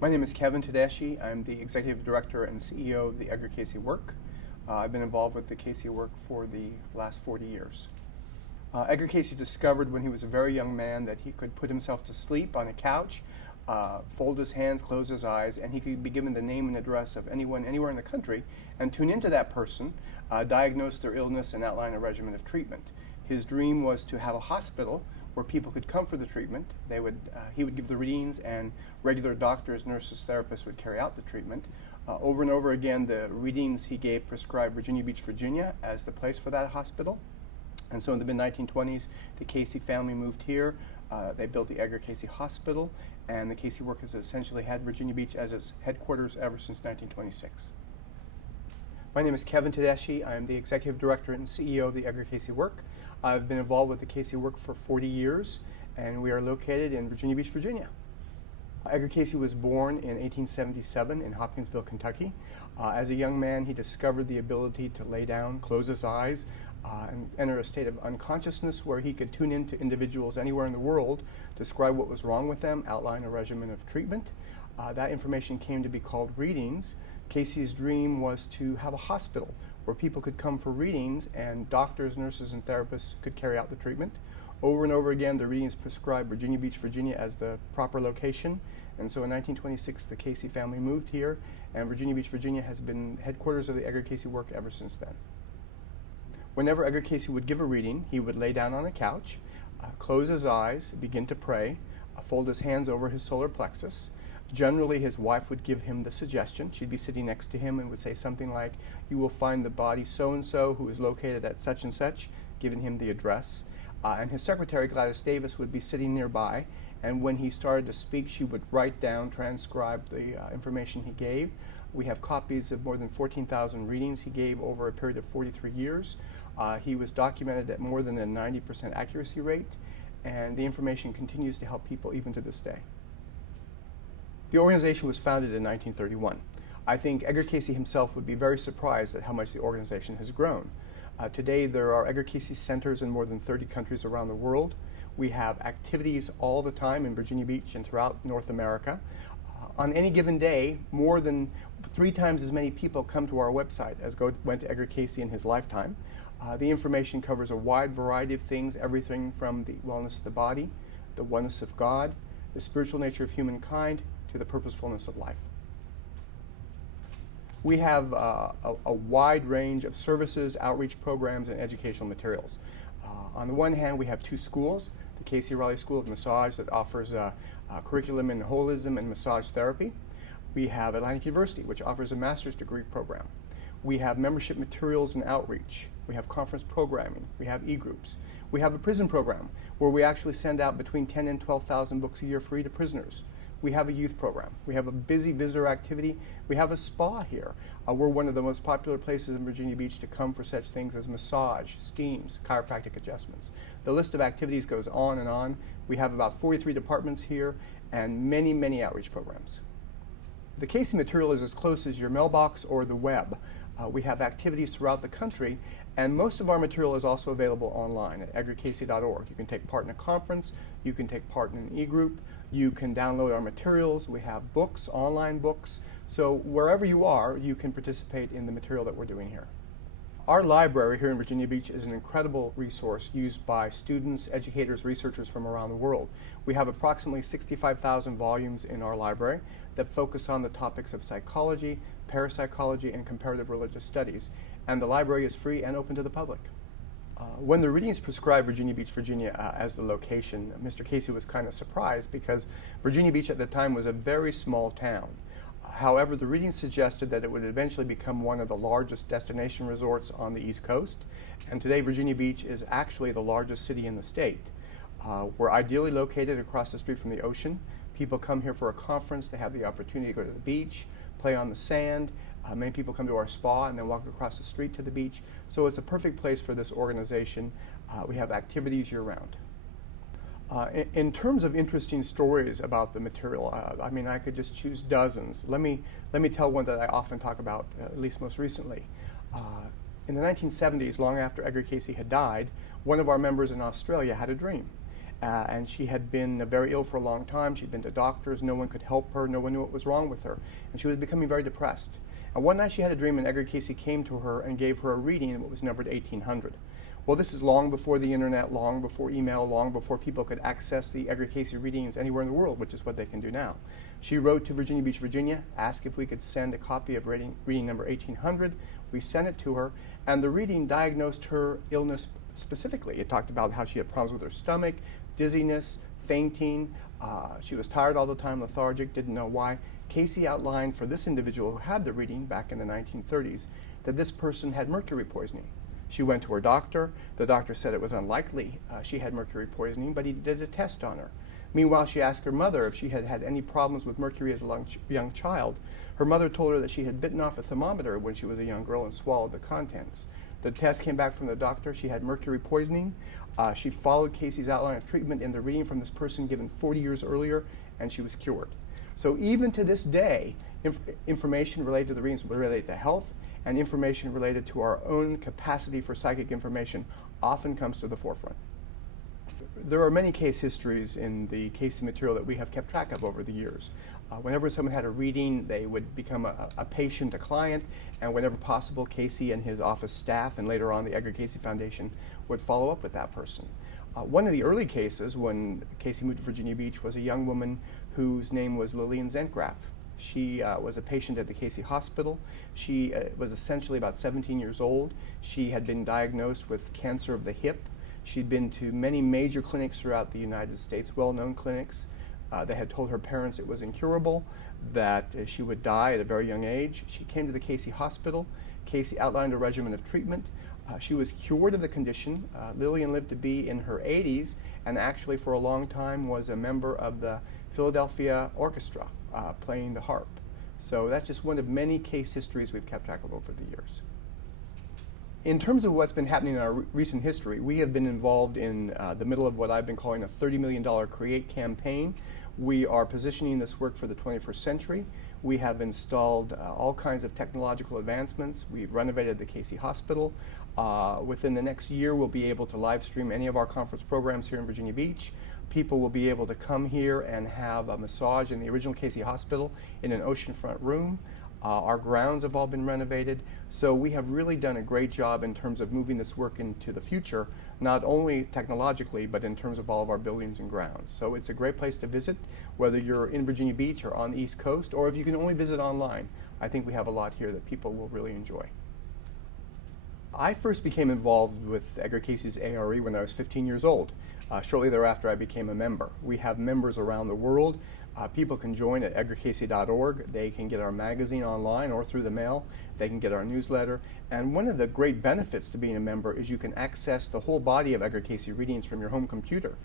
My name is Kevin Todeschi. I'm the Executive Director and CEO of the Edgar Cayce work. I've been involved with the Cayce work for the last 40 years. Edgar Cayce discovered when he was a very young man that he could put himself to sleep on a couch, fold his hands, close his eyes, and he could be given the name and address of anyone anywhere in the country and tune into that person, diagnose their illness, and outline a regimen of treatment. His dream was to have a hospital where people could come for the treatment. He would give the readings, and regular doctors, nurses, therapists would carry out the treatment. Over and over again, the readings he gave prescribed Virginia Beach, Virginia as the place for that hospital. And so in the mid-1920s, the Cayce family moved here. They built the Edgar Cayce Hospital, and the Cayce work has essentially had Virginia Beach as its headquarters ever since 1926. My name is Kevin Todeschi. I am the Executive Director and CEO of the Edgar Cayce work. I've been involved with the Cayce work for 40 years, and we are located in Virginia Beach, Virginia. Edgar Cayce was born in 1877 in Hopkinsville, Kentucky. As a young man, he discovered the ability to lay down, close his eyes, and enter a state of unconsciousness where he could tune into individuals anywhere in the world, describe what was wrong with them, outline a regimen of treatment. That information came to be called readings. Cayce's dream was to have a hospital where people could come for readings and doctors, nurses, and therapists could carry out the treatment. Over and over again, the readings prescribed Virginia Beach, Virginia as the proper location. And so in 1926, the Cayce family moved here, and Virginia Beach, Virginia has been headquarters of the Edgar Cayce work ever since then. Whenever Edgar Cayce would give a reading, he would lay down on a couch, close his eyes, begin to pray, fold his hands over his solar plexus. Generally, his wife would give him the suggestion. She'd be sitting next to him and would say something like, "You will find the body so-and-so who is located at such and such," giving him the address. And his secretary, Gladys Davis, would be sitting nearby, and when he started to speak, she would write down, transcribe the information he gave. We have copies of more than 14,000 readings he gave over a period of 43 years. He was documented at more than a 90% accuracy rate, and the information continues to help people even to this day. The organization was founded in 1931. I think Edgar Cayce himself would be very surprised at how much the organization has grown. Today, there are Edgar Cayce centers in more than 30 countries around the world. We have activities all the time in Virginia Beach and throughout North America. On any given day, more than 3 times as many people come to our website as went to Edgar Cayce in his lifetime. The information covers a wide variety of things, everything from the wellness of the body, the oneness of God, the spiritual nature of humankind, to the purposefulness of life. We have a wide range of services, outreach programs, and educational materials. On the one hand, we have 2 schools, the Cayce-A.R.E. School of Massage that offers a curriculum in holism and massage therapy. We have Atlantic University, which offers a master's degree program. We have membership materials and outreach. We have conference programming. We have e-groups. We have a prison program where we actually send out between 10 and 12,000 books a year free to prisoners. We have a youth program. We have a busy visitor activity. We have a spa here. We're one of the most popular places in Virginia Beach to come for such things as massage, steams, chiropractic adjustments. The list of activities goes on and on. We have about 43 departments here and many, many outreach programs. The Cayce material is as close as your mailbox or the web. We have activities throughout the country, and most of our material is also available online at edgarcayce.org. You can take part in a conference, you can take part in an e-group, you can download our materials, we have books, online books, so wherever you are, you can participate in the material that we're doing here. Our library here in Virginia Beach is an incredible resource used by students, educators, researchers from around the world. We have approximately 65,000 volumes in our library that focus on the topics of psychology, parapsychology, and comparative religious studies, and the library is free and open to the public. When the readings prescribed Virginia Beach, Virginia as the location, Mr. Cayce was kind of surprised because Virginia Beach at the time was a very small town. However, the readings suggested that it would eventually become one of the largest destination resorts on the East Coast, and today Virginia Beach is actually the largest city in the state. We're ideally located across the street from the ocean. People come here for a conference, they have the opportunity to go to the beach, play on the sand. Many people come to our spa and then walk across the street to the beach. So it's a perfect place for this organization. We have activities year-round. In terms of interesting stories about the material, I mean, I could just choose dozens. Let me tell one that I often talk about, at least most recently. In the 1970s, long after Edgar Cayce had died, one of our members in Australia had a dream. And she had been very ill for a long time. She'd been to doctors. No one could help her. No one knew what was wrong with her. And she was becoming very depressed. And one night she had a dream, and Edgar Cayce came to her and gave her a reading in what was numbered 1800. Well, this is long before the internet, long before email, long before people could access the Edgar Cayce readings anywhere in the world, which is what they can do now. She wrote to Virginia Beach, Virginia, asked if we could send a copy of reading number 1800. We sent it to her, and the reading diagnosed her illness specifically. It talked about how she had problems with her stomach, dizziness, fainting. She was tired all the time, lethargic, didn't know why. Cayce outlined for this individual who had the reading back in the 1930s that this person had mercury poisoning. She went to her doctor. The doctor said it was unlikely she had mercury poisoning, but he did a test on her. Meanwhile, she asked her mother if she had had any problems with mercury as a young child. Her mother told her that she had bitten off a thermometer when she was a young girl and swallowed the contents. The test came back from the doctor. She had mercury poisoning. She followed Cayce's outline of treatment in the reading from this person given 40 years earlier, and she was cured. So even to this day, information related to the readings related to health and information related to our own capacity for psychic information often comes to the forefront. There are many case histories in the Cayce material that we have kept track of over the years. Whenever someone had a reading, they would become a patient, a client, and whenever possible, Cayce and his office staff, and later on the Edgar Cayce Foundation, would follow up with that person. One of the early cases when Cayce moved to Virginia Beach was a young woman whose name was Lillian Zentgraf. She was a patient at the Cayce Hospital. She was essentially about 17 years old. She had been diagnosed with cancer of the hip. She'd been to many major clinics throughout the United States, well-known clinics. They had told her parents it was incurable, that she would die at a very young age. She came to the Cayce Hospital. Cayce outlined a regimen of treatment. She was cured of the condition. Lillian lived to be in her 80s and actually for a long time was a member of the Philadelphia Orchestra playing the harp. So that's just one of many case histories we've kept track of over the years. In terms of what's been happening in our recent history, we have been involved in the middle of what I've been calling a $30 million CREATE campaign. We are positioning this work for the 21st century. We have installed all kinds of technological advancements. We've renovated the Cayce Hospital. Within the next year, we'll be able to live stream any of our conference programs here in Virginia Beach. People will be able to come here and have a massage in the original Cayce Hospital in an oceanfront room. Our grounds have all been renovated. So we have really done a great job in terms of moving this work into the future, not only technologically, but in terms of all of our buildings and grounds. So it's a great place to visit, whether you're in Virginia Beach or on the East Coast, or if you can only visit online. I think we have a lot here that people will really enjoy. I first became involved with Edgar Cayce's A.R.E. when I was 15 years old. Shortly thereafter, I became a member. We have members around the world. People can join at edgarcayce.org. They can get our magazine online or through the mail. They can get our newsletter. And one of the great benefits to being a member is you can access the whole body of Edgar Cayce readings from your home computer.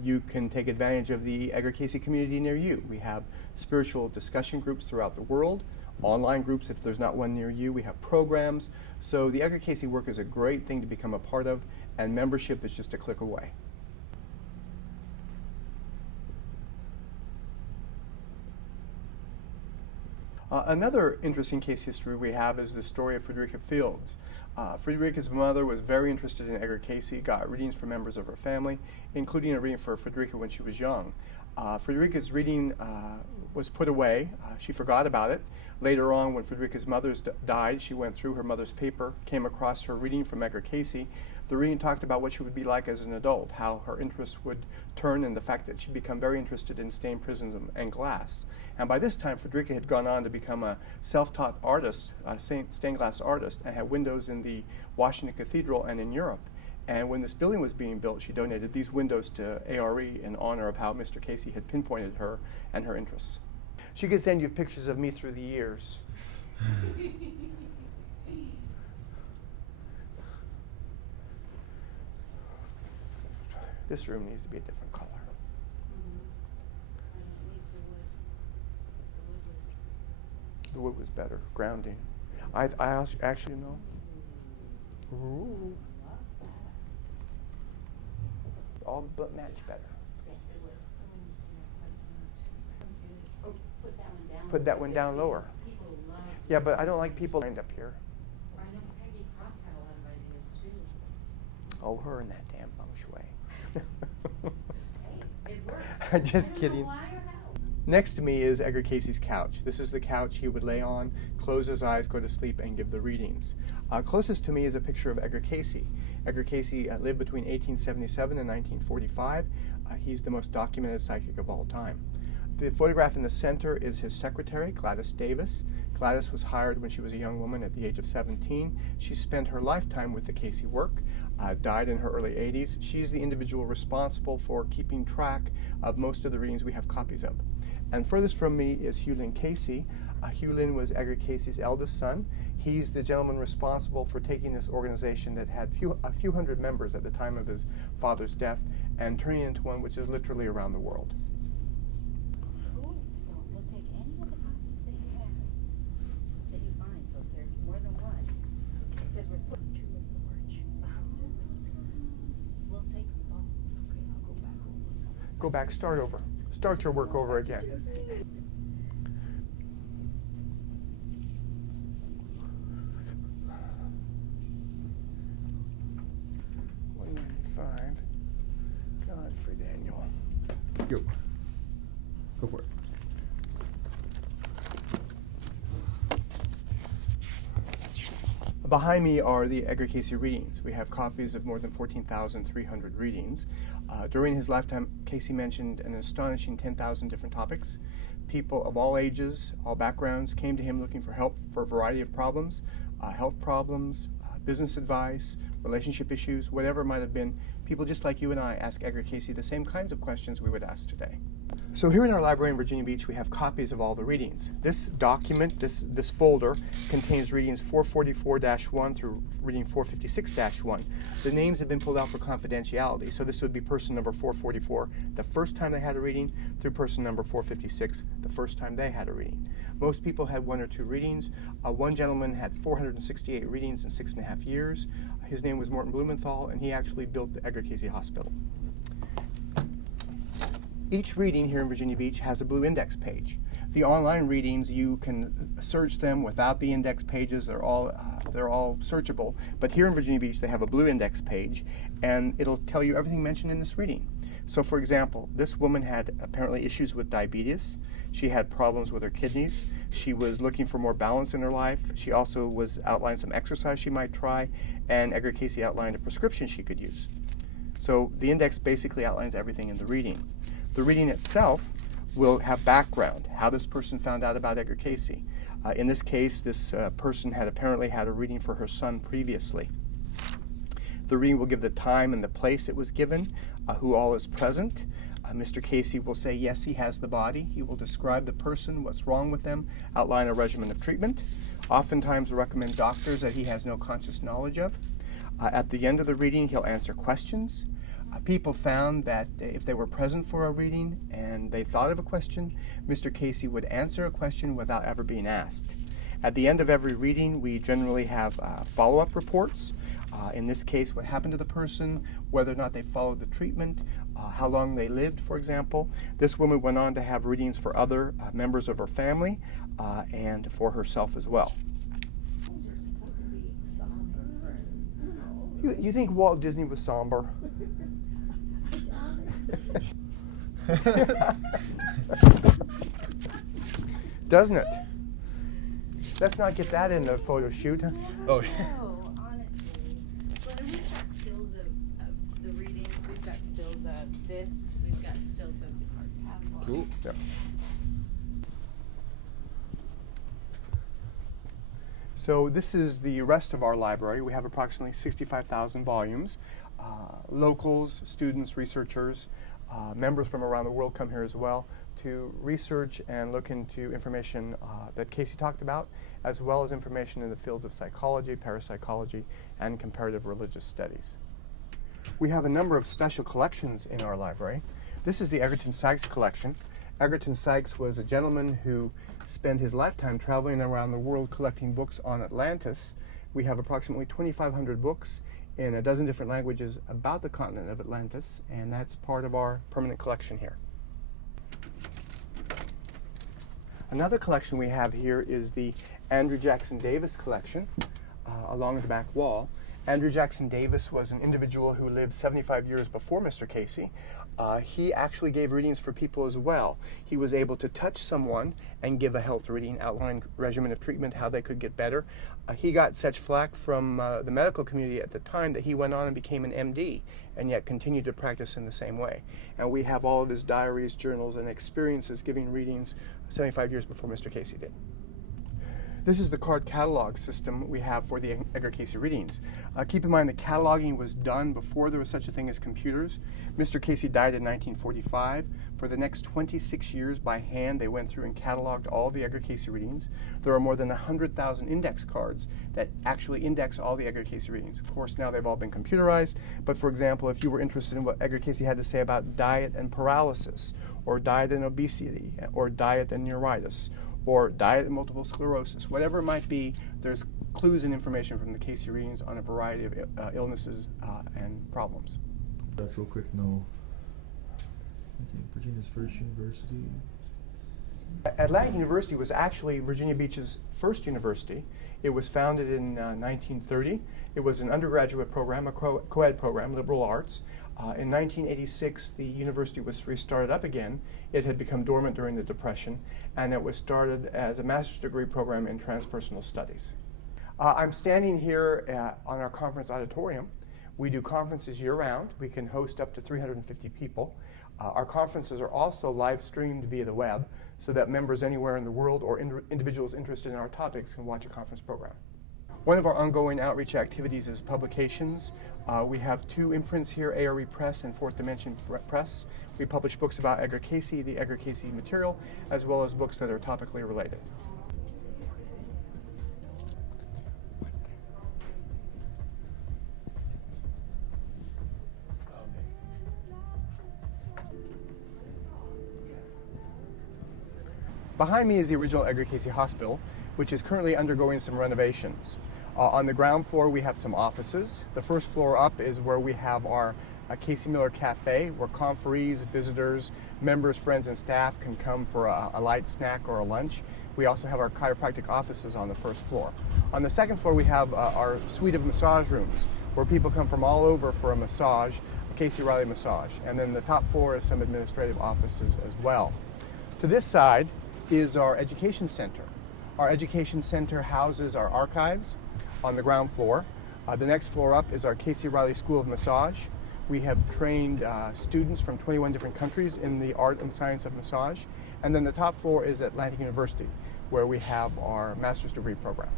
You can take advantage of the Edgar Cayce community near you. We have spiritual discussion groups throughout the world, online groups if there's not one near you. We have programs. So the Edgar Cayce work is a great thing to become a part of, and membership is just a click away. Another interesting case history we have is the story of Frederica Fields. Frederica's mother was very interested in Edgar Cayce, got readings from members of her family, including a reading for Frederica when she was young. Frederica's reading was put away. She forgot about it. Later on, when Frederica's mother died, she went through her mother's paper, came across her reading from Edgar Cayce. The reading talked about what she would be like as an adult, how her interests would turn, and the fact that she'd become very interested in stained prisms and glass. And by this time, Frederica had gone on to become a self-taught artist, a stained glass artist, and had windows in the Washington Cathedral and in Europe. And when this building was being built, she donated these windows to A.R.E. in honor of how Mr. Cayce had pinpointed her and her interests. She could send you pictures of me through the years. This room needs to be a different color. The wood was better, grounding. I actually know. Ooh. All but match better. Put that one down lower. Yeah, but I don't like people lined up here. Oh, her and that damn feng shui. Hey, it worked. Just kidding. Why or how? Next to me is Edgar Cayce's couch. This is the couch he would lay on, close his eyes, go to sleep, and give the readings. Closest to me is a picture of Edgar Cayce. Edgar Cayce lived between 1877 and 1945. He's the most documented psychic of all time. The photograph in the center is his secretary, Gladys Davis. Gladys was hired when she was a young woman at the age of 17. She spent her lifetime with the Cayce work, died in her early 80s. She's the individual responsible for keeping track of most of the readings we have copies of. And furthest from me is Hugh Lynn Cayce. Hugh Lynn was Edgar Cayce's eldest son. He's the gentleman responsible for taking this organization that had a few hundred members at the time of his father's death and turning it into one which is literally around the world. Cool. Well, we'll take any of the copies that you have, that you find. So if there's more than one, because we're putting two in the porch. We'll take them both. Okay, I'll go back over. Go back, start over. Start your work over again. 195. Godfrey Daniel. Go for it. Behind me are the Edgar Cayce readings. We have copies of more than 14,300 readings. During his lifetime, Cayce mentioned an astonishing 10,000 different topics. People of all ages, all backgrounds, came to him looking for help for a variety of problems, health problems, business advice, relationship issues, whatever it might have been. People just like you and I ask Edgar Cayce the same kinds of questions we would ask today. So here in our library in Virginia Beach, we have copies of all the readings. This document, this folder, contains readings 444-1 through reading 456-1. The names have been pulled out for confidentiality, so this would be person number 444 the first time they had a reading, through person number 456 the first time they had a reading. Most people had one or two readings. One gentleman had 468 readings in 6.5 years. His name was Morton Blumenthal, and he actually built the Edgar Cayce Hospital. Each reading here in Virginia Beach has a blue index page. The online readings, you can search them without the index pages. They're all searchable. But here in Virginia Beach, they have a blue index page, and it'll tell you everything mentioned in this reading. So, for example, this woman had apparently issues with diabetes. She had problems with her kidneys. She was looking for more balance in her life. She also was outlined some exercise she might try, and Edgar Cayce outlined a prescription she could use. So the index basically outlines everything in the reading. The reading itself will have background, how this person found out about Edgar Cayce. In this case, this person had apparently had a reading for her son previously. The reading will give the time and the place it was given, who all is present. Mr. Cayce will say, yes, he has the body. He will describe the person, what's wrong with them, outline a regimen of treatment. Oftentimes recommend doctors that he has no conscious knowledge of. At the end of the reading, he'll answer questions. People found that if they were present for a reading and they thought of a question, Mr. Cayce would answer a question without ever being asked. At the end of every reading, we generally have follow-up reports. In this case, what happened to the person, whether or not they followed the treatment, how long they lived, for example. This woman went on to have readings for other members of her family and for herself as well. You think Walt Disney was somber? Doesn't it? Let's not get that in the photo shoot. Huh? Oh. No, honestly. But we've got stills of the readings, we've got stills of this, we've got stills of the card catalog. Cool. Yeah. So this is the rest of our library. We have approximately 65,000 volumes. Locals, students, researchers, members from around the world come here as well to research and look into information that Cayce talked about, as well as information in the fields of psychology, parapsychology, and comparative religious studies. We have a number of special collections in our library. This is the Everton Sax Collection. Everton Sax was a gentleman who spent his lifetime traveling around the world collecting books on Atlantis. We have approximately 2,500 books in a dozen different languages about the continent of Atlantis, and that's part of our permanent collection here. Another collection we have here is the Andrew Jackson Davis collection along the back wall. Andrew Jackson Davis was an individual who lived 75 years before Mr. Cayce. He actually gave readings for people as well. He was able to touch someone and give a health reading, outline regimen of treatment, how they could get better. He got such flack from the medical community at the time that he went on and became an MD, and yet continued to practice in the same way. And we have all of his diaries, journals, and experiences giving readings 75 years before Mr. Cayce did. This is the card catalog system we have for the Edgar Cayce readings. Keep in mind the cataloging was done before there was such a thing as computers. Mr. Cayce died in 1945. For the next 26 years by hand they went through and cataloged all the Edgar Cayce readings. There are more than 100,000 index cards that actually index all the Edgar Cayce readings. Of course now they've all been computerized, but for example if you were interested in what Edgar Cayce had to say about diet and paralysis, or diet and obesity, or diet and neuritis, or diet and multiple sclerosis, whatever it might be, there's clues and information from the Cayce readings on a variety of illnesses and problems. That's real quick, no. I think Virginia's first university. Atlantic University was actually Virginia Beach's first university. It was founded in 1930. It was an undergraduate program, a co-ed program, liberal arts. In 1986, the university was restarted up again. It had become dormant during the Depression, and it was started as a master's degree program in transpersonal studies. I'm standing here on our conference auditorium. We do conferences year-round. We can host up to 350 people. Our conferences are also live streamed via the web, so that members anywhere in the world or individuals interested in our topics can watch a conference program. One of our ongoing outreach activities is publications. We have two imprints here, A.R.E. Press and Fourth Dimension Press. We publish books about Edgar Cayce, the Edgar Cayce material, as well as books that are topically related. Behind me is the original Edgar Cayce Hospital, which is currently undergoing some renovations. On the ground floor we have some offices. The first floor up is where we have our Cayce Miller Cafe, where conferees, visitors, members, friends, and staff can come for a light snack or a lunch. We also have our chiropractic offices on the first floor. On the second floor we have our suite of massage rooms, where people come from all over for a massage, a Cayce Riley massage. And then the top floor is some administrative offices as well. To this side is our education center. Our education center houses our archives on the ground floor. The next floor up is our Cayce Riley School of Massage. We have trained students from 21 different countries in the art and science of massage. And then the top floor is Atlantic University, where we have our master's degree program.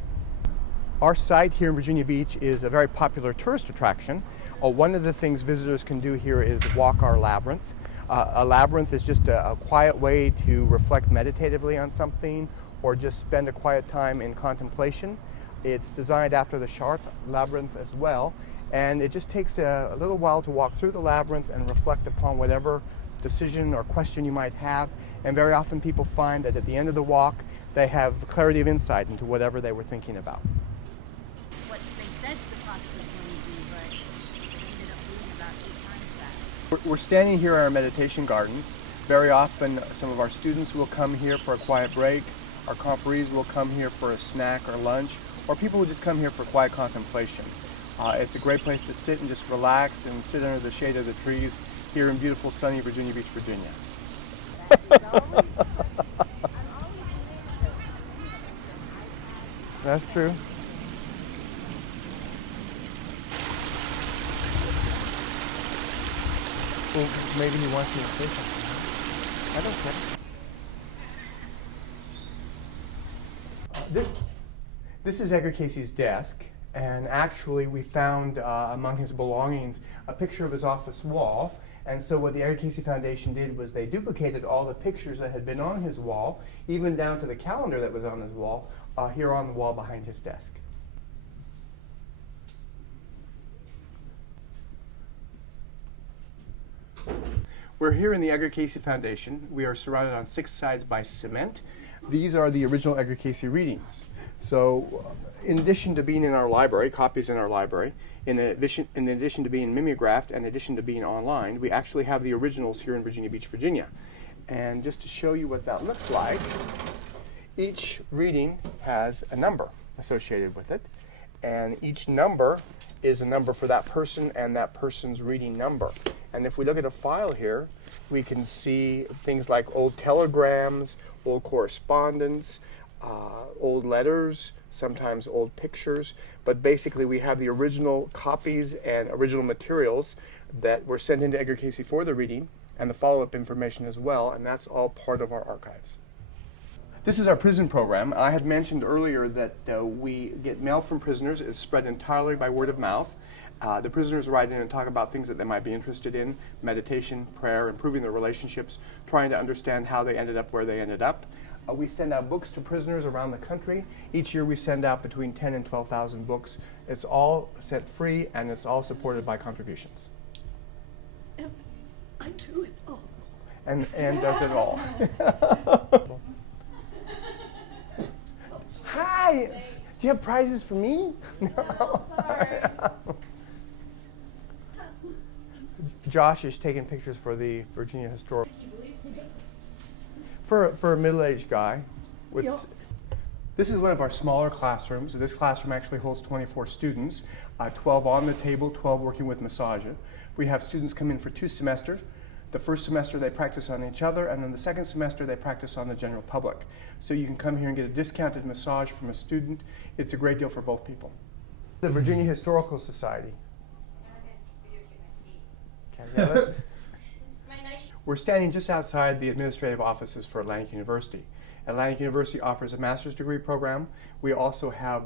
Our site here in Virginia Beach is a very popular tourist attraction. One of the things visitors can do here is walk our labyrinth. A labyrinth is just a quiet way to reflect meditatively on something or just spend a quiet time in contemplation. It's designed after the Chartres labyrinth as well, and it just takes a little while to walk through the labyrinth and reflect upon whatever decision or question you might have. And very often people find that at the end of the walk they have clarity of insight into whatever they were thinking about. What they said the cost was going to be, but it ended up being about 8 times that. We're standing here in our meditation garden. Very often some of our students will come here for a quiet break. Our conferees will come here for a snack or lunch, or people will just come here for quiet contemplation. It's a great place to sit and just relax and sit under the shade of the trees here in beautiful sunny Virginia Beach, Virginia. That's true. Well, maybe he wants me to say something. I don't care. This is Edgar Cayce's desk, and actually we found among his belongings a picture of his office wall. And so what the A.R.E. Foundation did was they duplicated all the pictures that had been on his wall, even down to the calendar that was on his wall, here on the wall behind his desk. We're here in the Edgar Cayce Foundation. We are surrounded on 6 sides by cement. These are the original Edgar Cayce readings. So in addition to being in our library, copies in our library, in addition to being mimeographed and in addition to being online, we actually have the originals here in Virginia Beach, Virginia. And just to show you what that looks like, each reading has a number associated with it, and each number is a number for that person and that person's reading number. And if we look at a file here, we can see things like old telegrams, old correspondence, old letters, sometimes old pictures. But basically we have the original copies and original materials that were sent into Edgar Cayce for the reading, and the follow-up information as well, and that's all part of our archives. This is our prison program. I had mentioned earlier that we get mail from prisoners. It's spread entirely by word of mouth. The prisoners write in and talk about things that they might be interested in: meditation, prayer, improving their relationships, trying to understand how they ended up where they ended up. We send out books to prisoners around the country. Each year we send out between 10 and 12,000 books. It's all sent free, and it's all supported by contributions. And I do it all. And does it all. Hi! Do you have prizes for me? No, sorry. Josh is taking pictures for the Virginia Historical. For a middle-aged guy. Yeah. This is one of our smaller classrooms. This classroom actually holds 24 students, 12 on the table, 12 working with massager. We have students come in for 2 semesters. The first semester they practice on each other, and then the second semester they practice on the general public. So you can come here and get a discounted massage from a student. It's a great deal for both people. The Virginia Historical Society. Okay, yeah, let's- We're standing just outside the administrative offices for Atlantic University. Atlantic University offers a master's degree program. We also have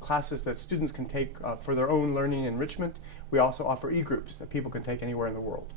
classes that students can take for their own learning enrichment. We also offer e-groups that people can take anywhere in the world.